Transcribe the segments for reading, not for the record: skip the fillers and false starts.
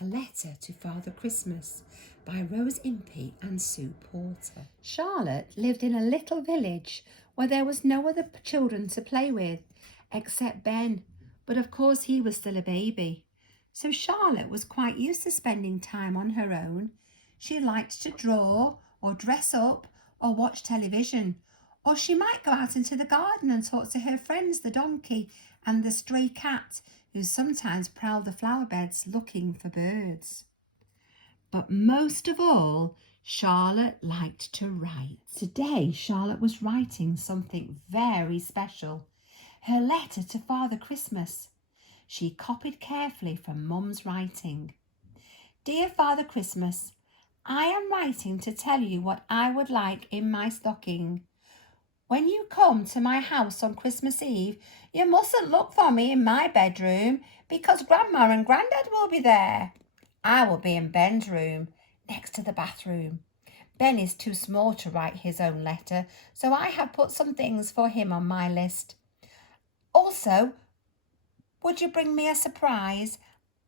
A Letter to Father Christmas by Rose Impey and Sue Porter. Charlotte lived in a little village where there was no other children to play with except Ben, but of course he was still a baby. So Charlotte was quite used to spending time on her own. She liked to draw or dress up or watch television, or she might go out into the garden and talk to her friends, the donkey and the stray cat, who sometimes prowled the flower beds looking for birds. But most of all, Charlotte liked to write. Today, Charlotte was writing something very special. Her letter to Father Christmas. She copied carefully from Mum's writing. Dear Father Christmas, I am writing to tell you what I would like in my stocking. When you come to my house on Christmas Eve, you mustn't look for me in my bedroom because Grandma and Grandad will be there. I will be in Ben's room, next to the bathroom. Ben is too small to write his own letter, so I have put some things for him on my list. Also, would you bring me a surprise?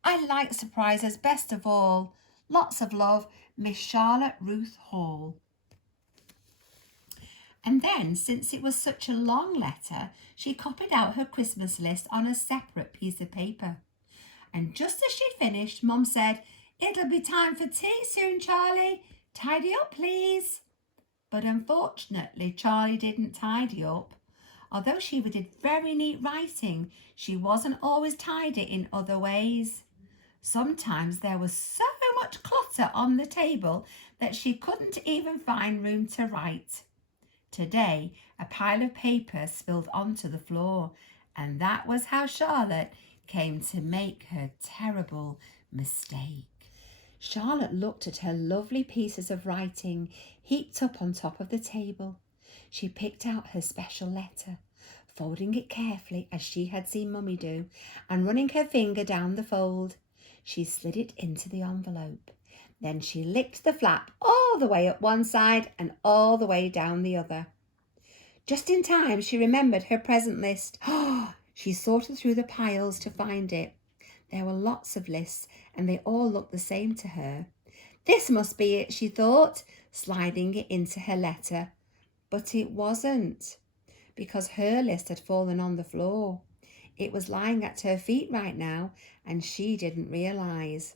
I like surprises best of all. Lots of love, Miss Charlotte Ruth Hall. And then, since it was such a long letter, she copied out her Christmas list on a separate piece of paper. And just as she finished, Mum said, "It'll be time for tea soon, Charlie. Tidy up, please." But unfortunately, Charlie didn't tidy up. Although she did very neat writing, she wasn't always tidy in other ways. Sometimes there was so much clutter on the table that she couldn't even find room to write. Today, a pile of paper spilled onto the floor, and that was how Charlotte came to make her terrible mistake. Charlotte looked at her lovely pieces of writing heaped up on top of the table. She picked out her special letter, folding it carefully as she had seen Mummy do, and running her finger down the fold. She slid it into the envelope. Then she licked the flap all the way up one side and all the way down the other. Just in time, she remembered her present list. She sorted through the piles to find it. There were lots of lists, and they all looked the same to her. This must be it, she thought, sliding it into her letter. But it wasn't, because her list had fallen on the floor. It was lying at her feet right now, and she didn't realize.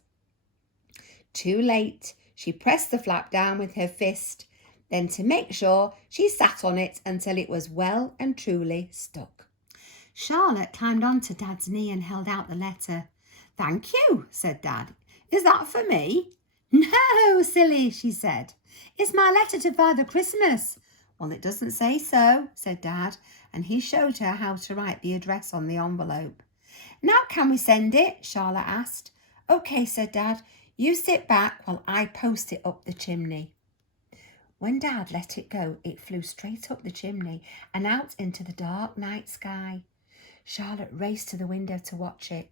Too late, she pressed the flap down with her fist. Then, to make sure, she sat on it until it was well and truly stuck. Charlotte climbed onto Dad's knee and held out the letter. "Thank you," said Dad. "Is that for me?" "No, silly," she said. "It's my letter to Father Christmas." "Well, it doesn't say so," said Dad, and he showed her how to write the address on the envelope. "Now can we send it?" Charlotte asked. "Okay," said Dad. "You sit back while I post it up the chimney." When Dad let it go, it flew straight up the chimney and out into the dark night sky. Charlotte raced to the window to watch it,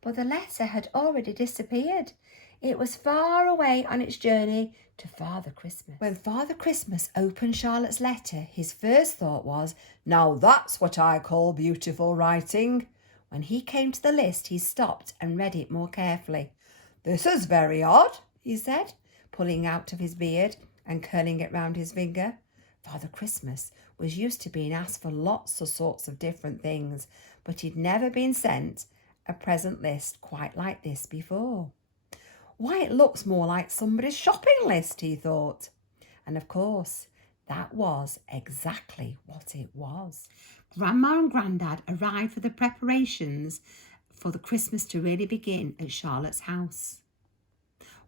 but the letter had already disappeared. It was far away on its journey to Father Christmas. When Father Christmas opened Charlotte's letter, his first thought was, "Now that's what I call beautiful writing." When he came to the list, he stopped and read it more carefully. "This is very odd," he said, pulling out of his beard and curling it round his finger. Father Christmas was used to being asked for lots of sorts of different things, but he'd never been sent a present list quite like this before. "Why, it looks more like somebody's shopping list," he thought. And of course, that was exactly what it was. Grandma and Grandad arrived for the preparations for the Christmas to really begin at Charlotte's house.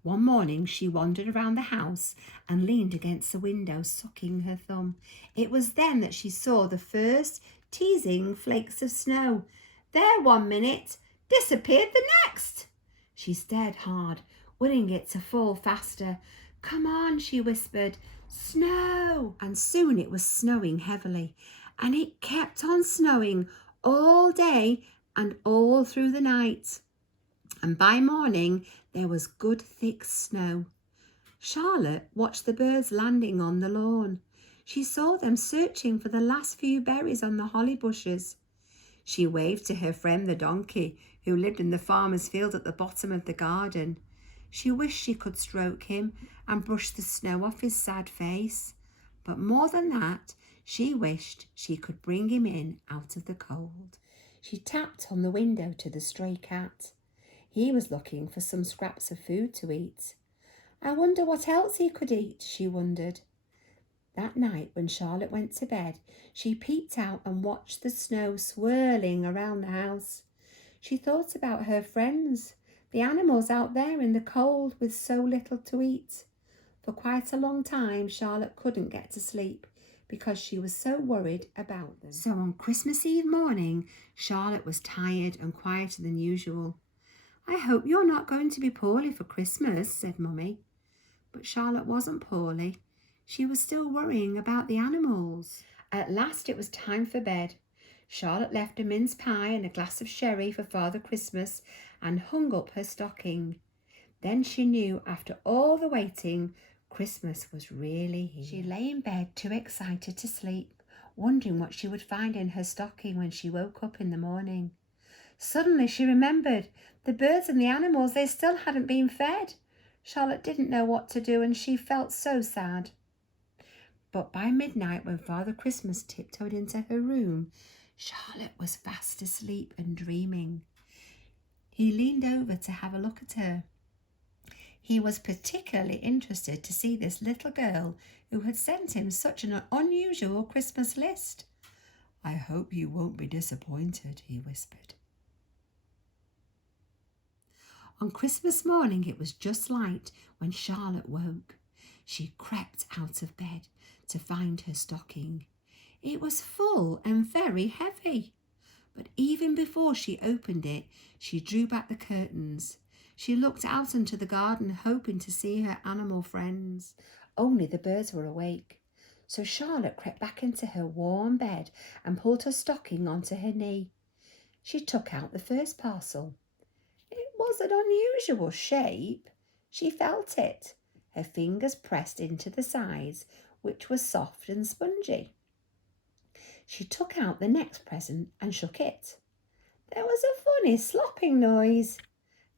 One morning she wandered around the house and leaned against the window, sucking her thumb. It was then that she saw the first teasing flakes of snow. There one minute, disappeared the next. She stared hard, willing it to fall faster. "Come on," she whispered. "Snow!" And soon it was snowing heavily, and it kept on snowing all day and all through the night. And by morning, there was good thick snow. Charlotte watched the birds landing on the lawn. She saw them searching for the last few berries on the holly bushes. She waved to her friend the donkey, who lived in the farmer's field at the bottom of the garden. She wished she could stroke him and brush the snow off his sad face. But more than that, she wished she could bring him in out of the cold. She tapped on the window to the stray cat. He was looking for some scraps of food to eat. I wonder what else he could eat, she wondered. That night when Charlotte went to bed, she peeped out and watched the snow swirling around the house. She thought about her friends, the animals out there in the cold with so little to eat. For quite a long time, Charlotte couldn't get to sleep because she was so worried about them. So on Christmas Eve morning, Charlotte was tired and quieter than usual. I hope you're not going to be poorly for Christmas, said Mummy. But Charlotte wasn't poorly. She was still worrying about the animals. At last it was time for bed. Charlotte left a mince pie and a glass of sherry for Father Christmas and hung up her stocking. Then she knew after all the waiting, Christmas was really here. She lay in bed too excited to sleep, wondering what she would find in her stocking when she woke up in the morning. Suddenly she remembered the birds and the animals, they still hadn't been fed. Charlotte didn't know what to do and she felt so sad. But by midnight, when Father Christmas tiptoed into her room, Charlotte was fast asleep and dreaming. He leaned over to have a look at her. He was particularly interested to see this little girl who had sent him such an unusual Christmas list. I hope you won't be disappointed, he whispered. On Christmas morning, it was just light when Charlotte woke. She crept out of bed to find her stocking. It was full and very heavy. But even before she opened it, she drew back the curtains. She looked out into the garden, hoping to see her animal friends. Only the birds were awake. So Charlotte crept back into her warm bed and pulled her stocking onto her knee. She took out the first parcel. It was an unusual shape. She felt it. Her fingers pressed into the sides, which was soft and spongy. She took out the next present and shook it. There was a funny slopping noise,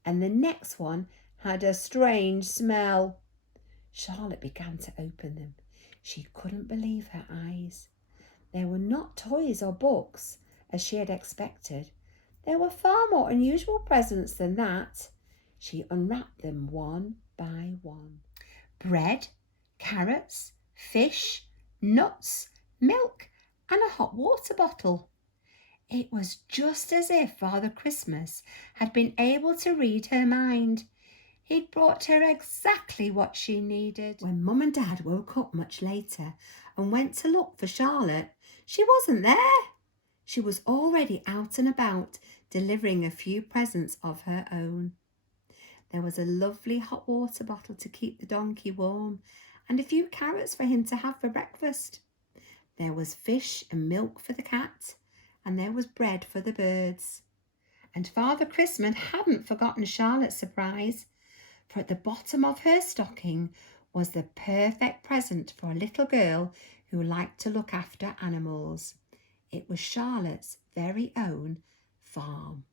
and the next one had a strange smell. Charlotte began to open them. She couldn't believe her eyes. There were not toys or books, as she had expected. There were far more unusual presents than that. She unwrapped them one by one. Bread, carrots, fish, nuts, milk, and a hot water bottle. It was just as if Father Christmas had been able to read her mind. He'd brought her exactly what she needed. When Mum and Dad woke up much later and went to look for Charlotte, she wasn't there. She was already out and about, delivering a few presents of her own. There was a lovely hot water bottle to keep the donkey warm and a few carrots for him to have for breakfast. There was fish and milk for the cat, and there was bread for the birds. And Father Christmas hadn't forgotten Charlotte's surprise, for at the bottom of her stocking was the perfect present for a little girl who liked to look after animals. It was Charlotte's very own farm.